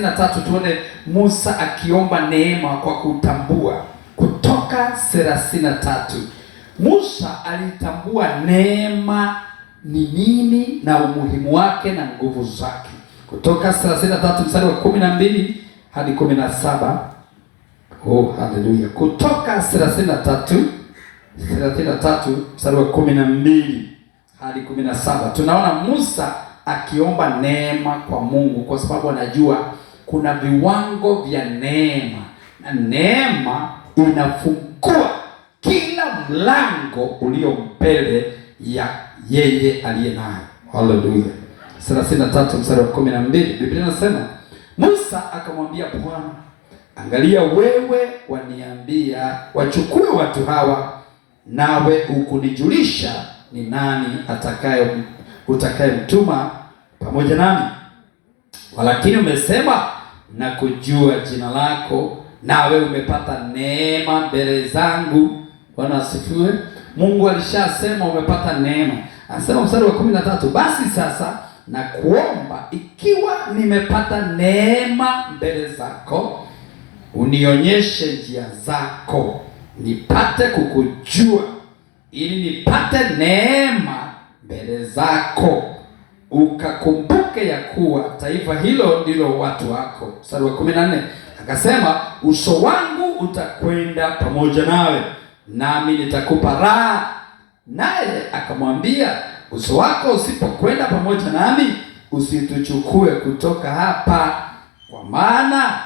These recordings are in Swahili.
33 tuone Musa akiomba neema kwa kutambua. Kutoka 33 Musa alitambua neema ni nini na umuhimu wake na nguvu zake. Kutoka 33 mstari wa 12 hadi 17. Oh, haleluya. Kutoka 33 mstari wa 12 hadi 17 tunaona Musa akiomba neema kwa Mungu, kwa sababu anajua kuna viwango vya neema, na neema inafungua kila mlango ulio mbele ya yeye aliye naye. Haleluya. 33 mstari wa 12 Biblia inasema, Musa akamwambia Bwana, angalia, wewe waniambia wachukue watu hawa, nawe ukunijulisha ni nani utakayemtuma pamoja nami. Walakini umesema na kujua jina lako, nawe umepata neema mbele zangu. Bwana asifiwe. Mungu alishasema umepata neema. Anasema mstari wa 13, basi sasa na kuomba, ikiwa nimepata neema mbele zako, unionyeshe njia zako, nipate kukujua, ili nipate neema mbele zako, ukakumbuke ya kuwa taifa hilo ndilo watu wako. Mstari wa 14 akasema, uso wangu utakwenda pamoja nawe, nami nitakupa raha. Naye akamwambia, uso wako usipokwenda pamoja nami, usituchukue kutoka hapa, kwa maana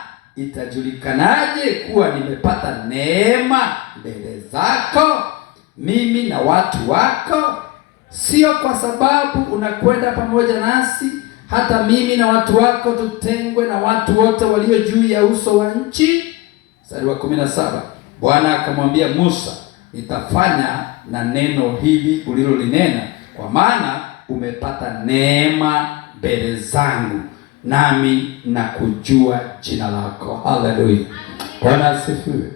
itajulikanaje kuwa nimepata neema mbele zako, mimi na watu wako? Sio kwa sababu unakwenda pamoja nasi, hata mimi na watu wako tutengwe na watu wote walio juu ya uso wa nchi. Mstari wa 17, Bwana akamwambia Musa, nitafanya na neno hili ulilolinena, kwa maana umepata neema mbele zangu, nami na kujua jina lako. Haleluya. Bwana asifiwe.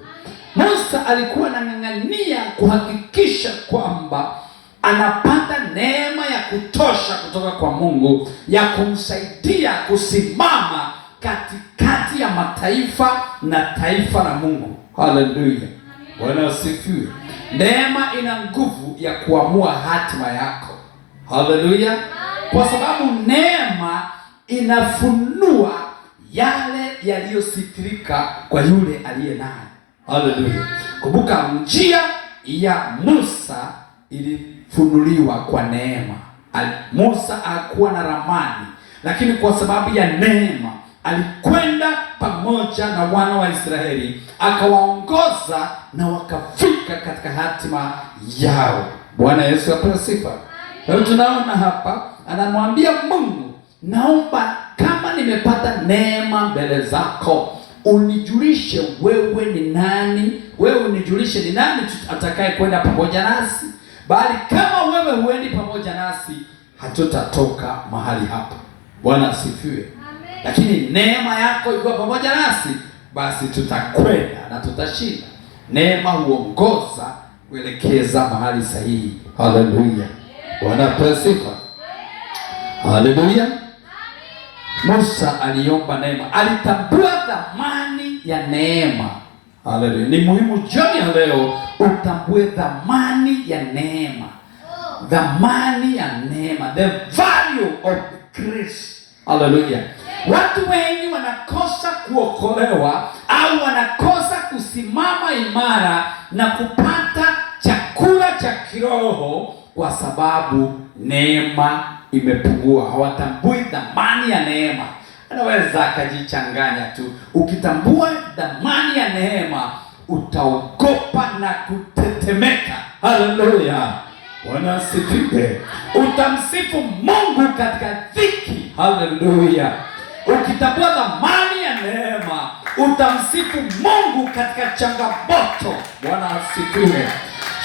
Musa alikuwa anang'ang'ania kuhakikisha kwamba anapata neema ya kutosha kutoka kwa Mungu ya kumsaidia kusimama katikati ya mataifa na taifa la Mungu. Haleluya. Bwana asifiwe. Neema ina nguvu ya kuamua hatima yako. Haleluya. Kwa sababu neema inafunua yale yaliyositirika kwa yule aliye naye. Haleluya. Kumbuka, njia ya Musa ilifunuliwa kwa neema. Musa hakuwa na ramani, lakini kwa sababu ya neema alikwenda pamoja na wana wa Israeli, akawaongoza na wakafika katika hatima yao. Bwana Yesu apewe sifa. Leo tunaona hapa anamwambia Mungu, naomba kama nimepata neema mbele zako, unijulishe wewe ni nani, wewe unijulishe ni nani atakaye kwenda pamoja nasi, bali kama wewe huendi pamoja nasi, hatutatoka mahali hapa. Bwana asifiwe. Lakini neema yako ikiwa pamoja nasi, basi tutakwenda na tutashinda. Neema huongoza kuelekeza mahali sahihi. Haleluya. Bwana asifiwe. Haleluya. Musa aliomba neema, alitambua dhamani ya neema. Haleluya. Ni muhimu jioni ya leo utambue dhamani ya neema. Dhamani ya neema, the value of grace. Haleluya. Watu wengi wanakosa kuokolewa au wanakosa kusimama imara na kupata chakula cha kiroho kwa sababu neema imepungua. Hawatambui dhamani ya neema. Anaweza akajichanganya tu. Ukitambua dhamani ya neema, utaogopa na kutetemeka. Haleluya. Bwana asifiwe. Utamsifu Mungu katika dhiki. Haleluya. Ukitambua dhamani ya neema, utamsifu Mungu katika changamoto. Bwana asifiwe.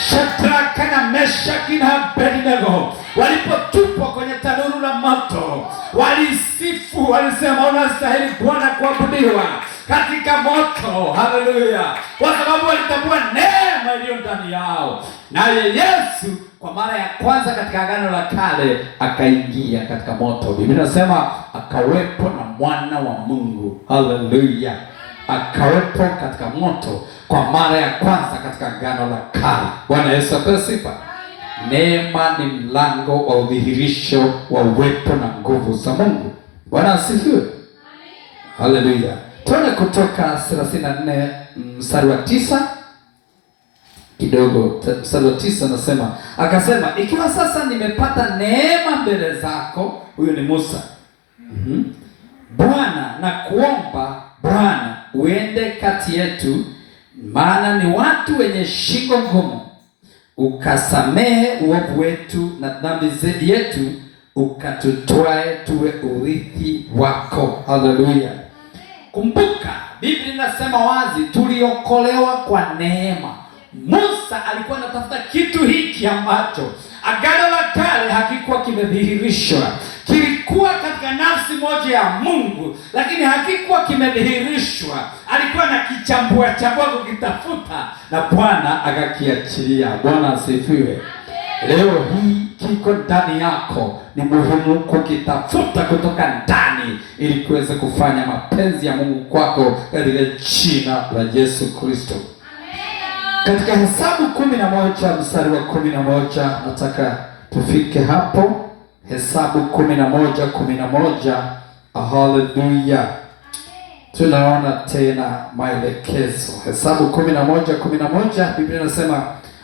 Shadraka na Meshaki na Abednego walipotupwa kwenye tanuru la moto, walisifu, walisema unastahili Bwana kuabudiwa katika moto. Haleluya! Kwa sababu walitambua neema iliyo ndani yao. Naye Yesu kwa mara ya kwanza katika Agano la Kale akaingia katika moto. Biblia inasema akawepo na mwana wa Mungu. Haleluya! Akawepo katika moto kwa mara ya kwanza katika Agano la Kale. Bwana Yesu apewe sifa. Neema ni mlango wa udhihirisho wa uwepo na nguvu za Mungu. Bwana asifiwe. Haleluya. Tuone Kutoka 34 mstari wa 9 kidogo. Mstari wa 9 nasema, akasema ikiwa sasa nimepata neema mbele zako, huyu ni Musa. Bwana, na kuomba Bwana uende kati yetu, maana ni watu wenye shingo ngumu, ukasamehe uovu wetu na dhambi yetu, ukatutwae tuwe urithi wako. Haleluya. Kumbuka Biblia inasema wazi, tuliokolewa kwa neema. Musa alikuwa anatafuta kitu hiki ambacho Agano la Kale hakikuwa kimedhihirishwa. Kilikuwa katika nafsi moja ya Mungu, lakini hakikuwa kimedhihirishwa. Alikuwa na kichambua kukitafuta, na Bwana akakiachilia. Bwana asifiwe. Leo hii kiko ndani yako, ni muhimu kukitafuta kutoka ndani ili kuweze kufanya mapenzi ya Mungu kwako katika jina la Yesu Kristo. Katika Hesabu 11 mstari wa 11 nataka tufike hapo. Hesabu 11:11. Haleluya. Tunaona tena maelekezo. Hesabu 11:11, Biblia inasema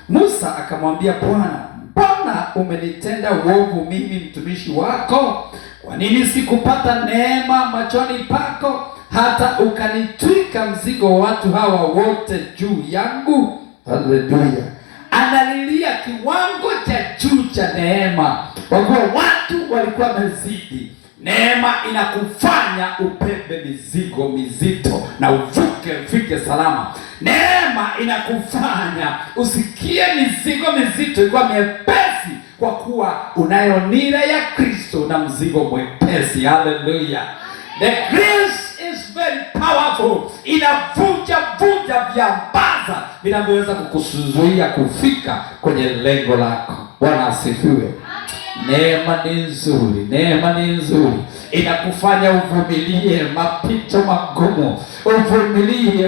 Musa akamwambia Bwana, mbona umenitenda uovu mimi mtumishi wako? Kwa nini sikupata neema machoni pako hata ukanitwika mzigo wa watu hawa wote juu yangu? Haleluya. Analilia kiwango cha juu cha neema, kwa kuwa watu walikuwa wamezidi. Neema inakufanya ubebe mizigo mizito na ufike salama. Neema inakufanya usikie mizigo mizito ilikuwa miepesi, kwa kuwa unayo nira ya Kristo na mzigo mwepesi. Haleluya. The grace is very powerful. Inavunja viambaza vinavyoweza kukuzuia kufika kwenye lengo lako. Bwana asifiwe. Neema ni nzuri, neema ni nzuri. Inakufanya uvumilie mapito magumu, uvumilie